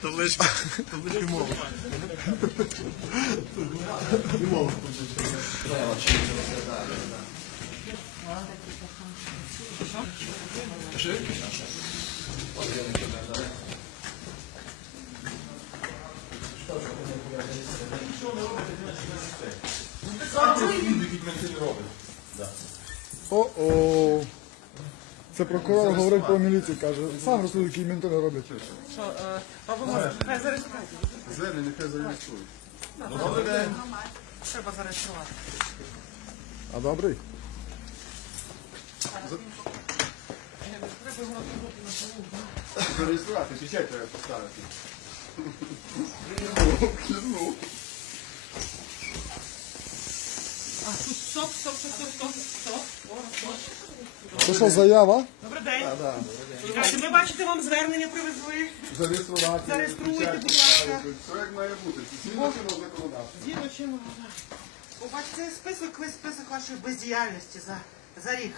Табличка. лиш мова. О-о. Це прокурор говорить про міліцію, каже. Сам розслідує, які мінти не роблять. Що, е, робимо, хай зареєструють. Звернення нехай зареєструють. Треба зареєструвати. А добрий? Зареєструвати, печать треба поставити. Клянув. А тут стоп, стоп, стоп, стоп, стоп, стоп. О, стоп. Це що, заява? Добрий день. Чекайте, Ми бачите, вам звернення привезли. Зареєструвати. Зареєструйте, будь ласка. Все як має бути. Згідно чинного законодавства. Згідно чинного. Список, весь список вашої бездіяльності за, за рік.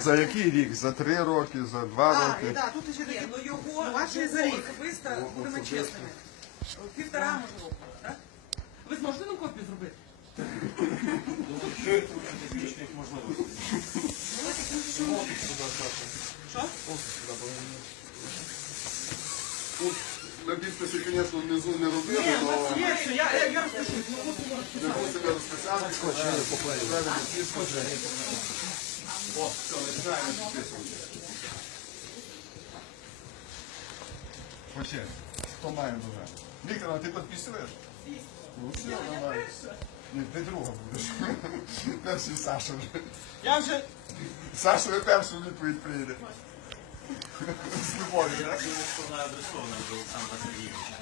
За який рік? За три роки, за два А, і роки? так, тут ще такі. Ну його, Ваші за рік. особисто, будемо чесними. Півтора можливо, так? Ви зможете нам копію зробити? Що? Тут на підписі, звісно, внизу не робили, але є, що я, я, я розпишусь. Ну, ми мусимо розписати. Підписи. О, все, починаємо підписувати. Хоче, хто має дуже? Віктор, а ти підписуєш? Ну все, давай. Ні, ти друга будеш. Перший Саша вже. Я вже Саша ви першу відповідь прийде. З любов'ю, так? Вона адресована до Олександра Сергійовича.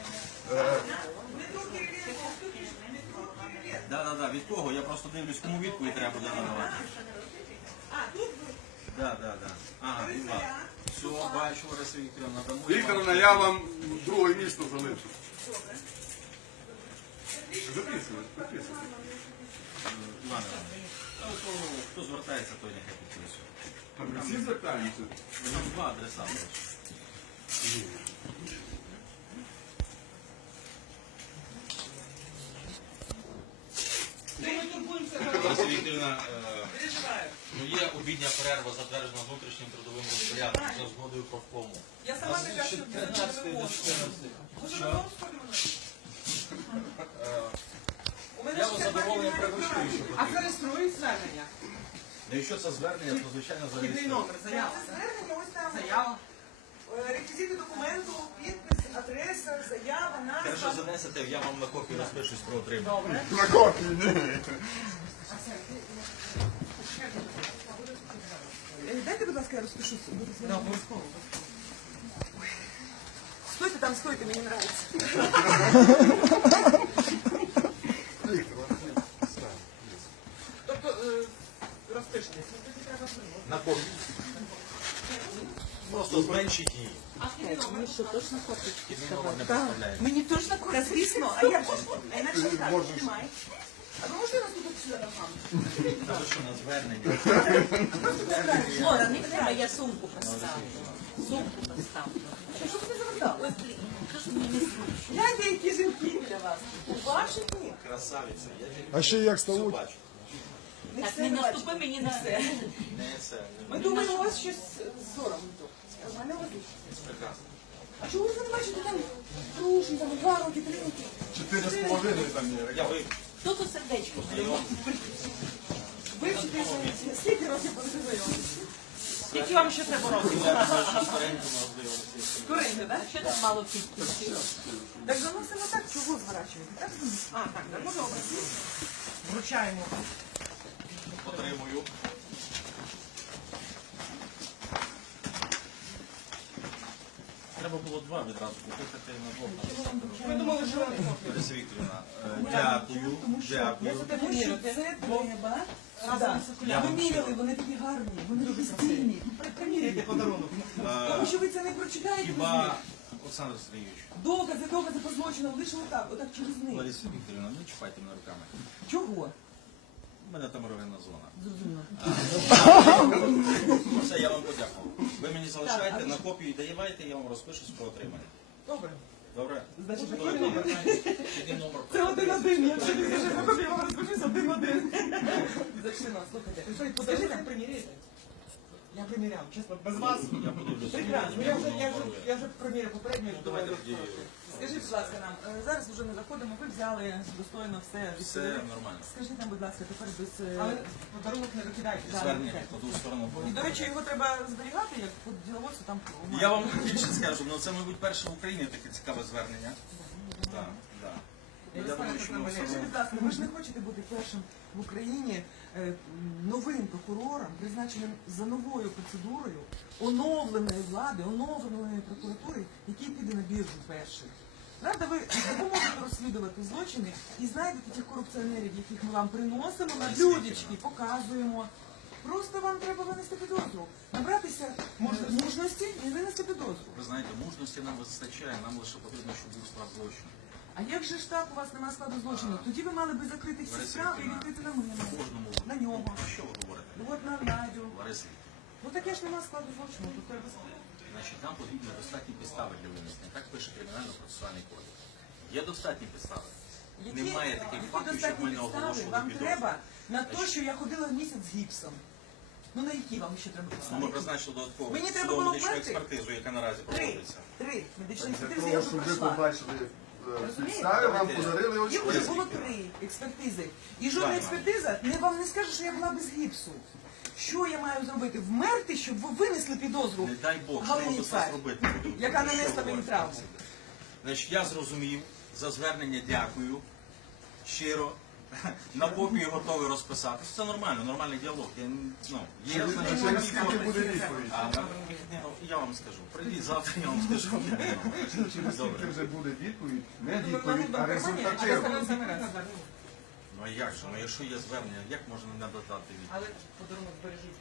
Да, да, да. Від кого? Я просто дивлюсь, кому відповідь треба буде надавати. Да, да, да. Ага. Все, бачу, Лариса Вікторівна, надамо. Вікторовна, я вам друге місто залишу. Записуєш, записуєш. Іван Іванович. Ну, то, Хто звертається, той нехай підписує. Всі звертаються. Там два адресати. ми. Лариса Вікторівна, е, ну є обідня перерва, затверджена внутрішнім трудовим розпорядком за згодою профкому. Я сама така, що не виходжу. Може, додому сходимо? У мене Я ж вас це задоволенням пані пригощую, що А зареєструють звернення? Ну, якщо це звернення, то звичайно Хідний номер, заява. Це звернення, ось там Заява. е, реквізити документу, підпис, адреса, заява, Якщо назва. занесете, я вам на копію розпишусь про отримання. Добре. На копії, ні. Е, Дайте, будь ласка, я розпишусь. Буду з вами. Обов'язково. Стойте там, стойте, мені подобається. На копію. Просто зменшіть її. Мені що, точно копію? Не представляється. Мені точно копію? Звісно, а я а інакше так, знімай. А ви можете нас тут сюди на камеру? Кажу, що на звернення. Лора, не треба, я сумку поставлю. Сумку поставлю. Що ж ви завертали? Зручно? Гляньте, які жінки біля вас. Ваші ні. Красавиця. Я А ще як ставуть? Не Так, все не не бачите. наступи мені на все. Не це. Ми думаємо, у вас щось соромно. А в мене. Прекрасно. А чому ви не бачите там дружні, там два роки, три роки? Чотири з половиною там є. Я ви Хто тут сердечко? Вивчите, скільки років ви знайомі? Скільки вам ще треба років? Корейне, так? Що так мало підписів? Так заносимо так, чого зворачуєте? Так? А, так, так, ну добре. Вручаємо. Отримую. Треба було два відразу купити на двох. Ми думали, що вони. Лариса Вікторівна, е, дякую, дякую. Тому що це треба. Разом з Ви окулярами. міряли, вони такі гарні, вони такі стильні. Приміряйте подарунок. Тому що ви це не прочитаєте. Хіба Олександр Сергійович, Докази, докази по злочинам, лише отак, отак через них. Лариса Вікторівна, не чіпайте мене руками. Чого? У мене там ровина зона. Все, я вам подякував. Ви мені залишаєте, на копію давайте, я вам розпишусь про отримання. Добре. Добре? Значить, який номер? Який номер? Це один-один. Я вже не скажу, я вам розкажусь один-один. Зачнемо, слухайте. Покажи нам, приміряйте. Я приміряв, чесно, без вас. Я подивлюся. Прекрасно. Ну, Я вже, приміряв попередньо. Ну, давайте. Скажіть, будь ласка, нам, е, зараз вже не заходимо, ви взяли достойно все. Все відповіли. нормально. Скажіть нам, будь ласка, тепер без... Але подарунок не викидайте. Звернення по ту сторону. І, до речі, його треба зберігати, як по діловодству там... Я вам більше скажу, ну це, мабуть, перше в Україні таке цікаве звернення. Так, так. Я думаю, що ми Скажіть, будь ласка, ви ж не хочете бути першим в Україні е, новим прокурором, призначеним за новою процедурою оновленої влади, оновленої прокуратури, який піде на біржу перший. Правда, ви допоможете розслідувати злочини і знайдете тих корупціонерів, яких ми вам приносимо на блюдечки, показуємо. Просто вам треба винести підозру, набратися мужності і винести підозру. Ви знаєте, мужності нам вистачає, нам лише потрібно, щоб був склад злочину. А як же ж так у вас немає складу злочину? Тоді ви мали би закрити всі Лариса справи і Вікторівна, відкрити на мене. Кожному На нього. Що ви говорите? Ну от на Надю. Лариса, Ну таке ж немає складу злочину, тут треба значить, нам потрібні достатні підстави для винесення. Так пише кримінально-процесуальний кодекс. Є достатні підстави. Які, Немає таких які фактів, щоб достатні ми не підстави оголошували вам підозру. треба на те, що я ходила місяць з гіпсом. Ну на які вам ще треба Ну, Ми підстави? призначили додаткову Мені треба судово було медичну експертизу, яка наразі Три. проводиться. Три. Медичні експертизи я вже пройшла. побачили е, вам подарили Їх вже було три експертизи. І жодна експертиза не вам не скаже, що я була без гіпсу. Що я маю зробити? Вмерти, щоб ви винесли підозру Не дай Бог, що Галині це Цар, зробити. яка нанесла мені травму. Значить, я зрозумів, за звернення дякую. Щиро. На копії готовий розписатися. Це нормально, нормальний діалог. Я, ну, є? А, ну, я вам скажу. Прийдіть завтра, я вам скажу. Через скільки вже буде відповідь? Не Ну, відповідь, а результативна. Ну а як же? Ну якщо є звернення, як можна не надати відповідь? Але подарунок бережіть.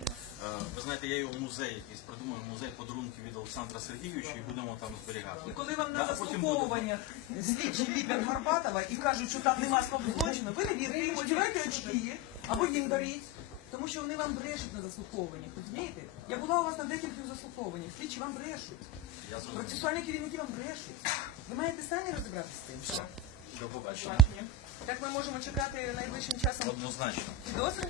Е, Ви знаєте, я його в музей якийсь придумаю, музей подарунків від Олександра Сергійовича і будемо там зберігати. І коли вам Да, на а потім заслуховування слідчі ліпять Горбатова і кажуть, що там нема складу злочину, ви не вірте їм, одягайте очки, або їм беріть. Тому що вони вам брешуть на заслуховуваннях, розумієте? Я була у вас на декількох заслуховуваннях, слідчі вам брешуть. Я зрозумів. Процесуальні керівники вам брешуть. Ви маєте самі розібратися з цим. До побачення. Бачення. Так ми можемо чекати найближчим часом Однозначно. підозри?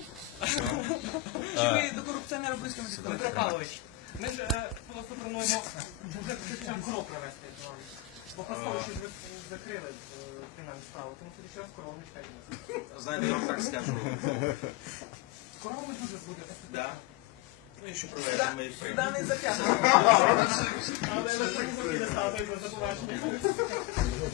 Чи ви до корупціонера близько не підходите? Павлович, ми ж е, просто плануємо вже кров кров провести. ну, Бо просто що ви закрили е, справу, тому що ще раз коров не чекайте нас. Знаєте, я вам так скажу. Коров ми дуже буде. Да. Ну і що проведемо, ми їх приймемо. Даний затягнув. Але електронні не ставили за побачення.